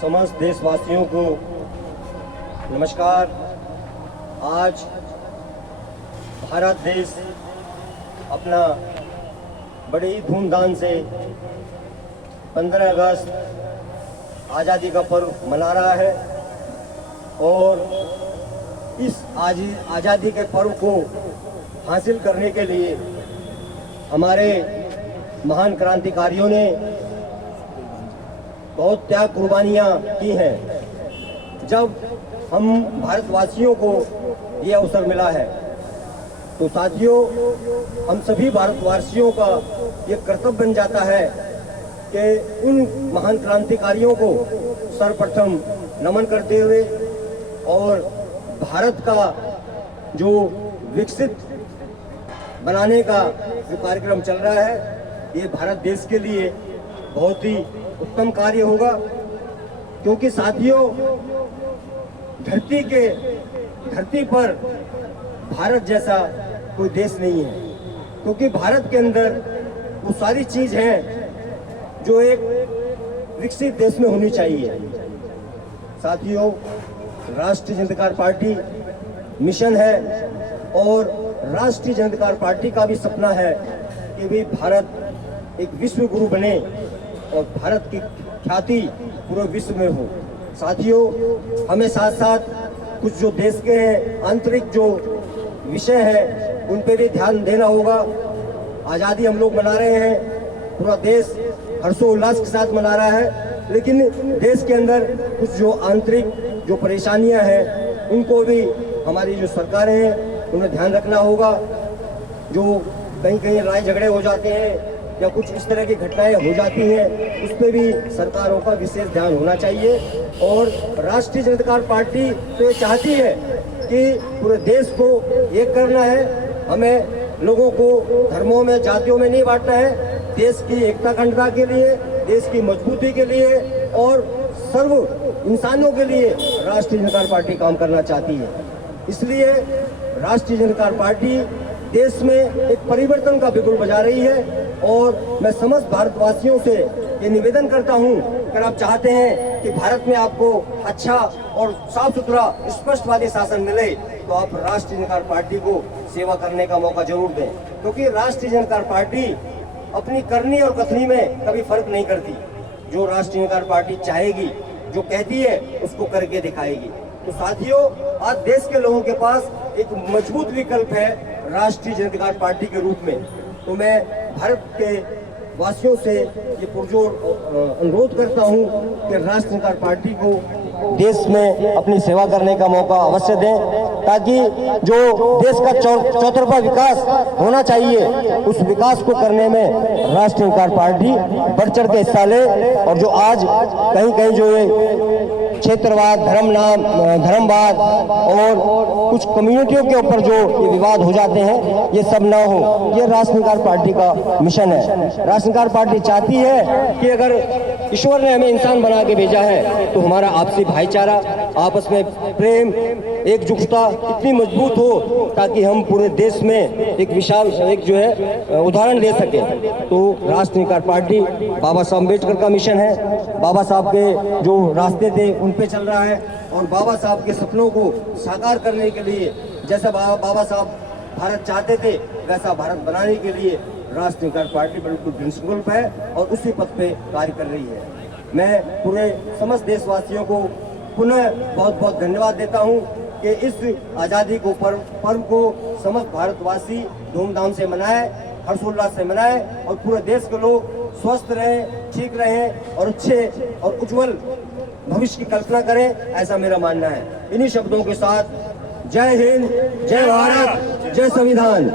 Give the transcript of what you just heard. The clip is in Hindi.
समस्त देशवासियों को नमस्कार। आज भारत देश अपना बड़े ही धूमधाम से 15 अगस्त आज़ादी का पर्व मना रहा है और इस आज़ादी के पर्व को हासिल करने के लिए हमारे महान क्रांतिकारियों ने बहुत त्याग कुर्बानियाँ की हैं। जब हम भारतवासियों को ये अवसर मिला है तो साथियों, हम सभी भारतवासियों का ये कर्तव्य बन जाता है कि उन महान क्रांतिकारियों को सर्वप्रथम नमन करते हुए और भारत का जो विकसित बनाने का जो कार्यक्रम चल रहा है, ये भारत देश के लिए बहुत ही उत्तम कार्य होगा। क्योंकि साथियों, धरती पर भारत जैसा कोई देश नहीं है, क्योंकि भारत के अंदर वो सारी चीज है जो एक विकसित देश में होनी चाहिए। साथियों, राष्ट्रीय जनता पार्टी मिशन है और राष्ट्रीय जनता पार्टी का भी सपना है कि भी भारत एक विश्व गुरु बने और भारत की ख्याति पूरे विश्व में हो। साथियों, हमें साथ साथ कुछ जो देश के आंतरिक जो विषय है उन पे भी ध्यान देना होगा। आज़ादी हम लोग मना रहे हैं, पूरा देश हर्षोल्लास के साथ मना रहा है, लेकिन देश के अंदर कुछ जो आंतरिक जो परेशानियां हैं उनको भी हमारी जो सरकारें हैं उन्हें ध्यान रखना होगा। जो कहीं कहीं लड़ाई झगड़े हो जाते हैं या कुछ इस तरह की घटनाएं हो जाती हैं, उस पर भी सरकारों का विशेष ध्यान होना चाहिए। और राष्ट्रीय जनता पार्टी तो ये चाहती है कि पूरे देश को एक करना है, हमें लोगों को धर्मों में, जातियों में नहीं बांटना है। देश की एकता अखंडता के लिए, देश की मजबूती के लिए और सर्व इंसानों के लिए राष्ट्रीय जनता पार्टी काम करना चाहती है। इसलिए राष्ट्रीय जनता पार्टी देश में एक परिवर्तन का बिगुल बजा रही है और मैं समस्त भारतवासियों से ये निवेदन करता हूँ, अगर आप चाहते हैं कि भारत में आपको अच्छा और साफ सुथरा स्पष्टवादी शासन मिले तो आप राष्ट्रीय जनता पार्टी को सेवा करने का मौका जरूर दें। क्योंकि राष्ट्रीय जनता पार्टी अपनी करनी और कथनी में कभी फर्क नहीं करती। जो राष्ट्रीय जनता पार्टी चाहेगी, जो कहती है, उसको करके दिखाएगी। तो साथियों, आज देश के लोगों के पास एक मजबूत विकल्प है राष्ट्रीय जनता पार्टी के रूप में। तो मैं भारत के वासियों से ये पुरजोर अनुरोध करता हूँ कि राष्ट्रीय जनता पार्टी को देश में अपनी सेवा करने का मौका अवश्य दें, ताकि जो देश का चौतरफा विकास होना चाहिए उस विकास को करने में राष्ट्रीय जनता पार्टी बढ़ चढ़ के हिस्सा ले। और जो आज कहीं कहीं जो ये क्षेत्रवाद, धर्मवाद और कुछ कम्युनिटियों के ऊपर जो ये विवाद हो जाते हैं, ये सब ना हो। ये राष्ट्रीय जनता पार्टी का मिशन है। राष्ट्रीय जनता पार्टी चाहती है कि अगर ईश्वर ने हमें इंसान बना के भेजा है तो हमारा आपसी भाईचारा, आपस में प्रेम, एकजुटता इतनी मजबूत हो ताकि हम पूरे देश में एक विशाल एक जो है उदाहरण दे सकें। तो राष्ट्रीय जनता पार्टी बाबा साहब अम्बेडकर का मिशन है। बाबा साहब के जो रास्ते थे उन पे चल रहा है और बाबा साहब के सपनों को साकार करने के लिए जैसा बाबा साहब भारत चाहते थे वैसा भारत बनाने के लिए राष्ट्रीय जनता पार्टी बिल्कुल दृढ़ है और उसी पथ पे कार्य कर रही है। मैं पूरे समस्त देशवासियों को पुनः बहुत बहुत धन्यवाद देता हूं कि इस आज़ादी को पर्व को समस्त भारतवासी धूमधाम से मनाए, हर्षोल्लास से मनाए और पूरे देश के लोग स्वस्थ रहें, ठीक रहें और अच्छे और उज्जवल भविष्य की कल्पना करें, ऐसा मेरा मानना है। इन्हीं शब्दों के साथ जय हिंद, जय भारत, जय संविधान।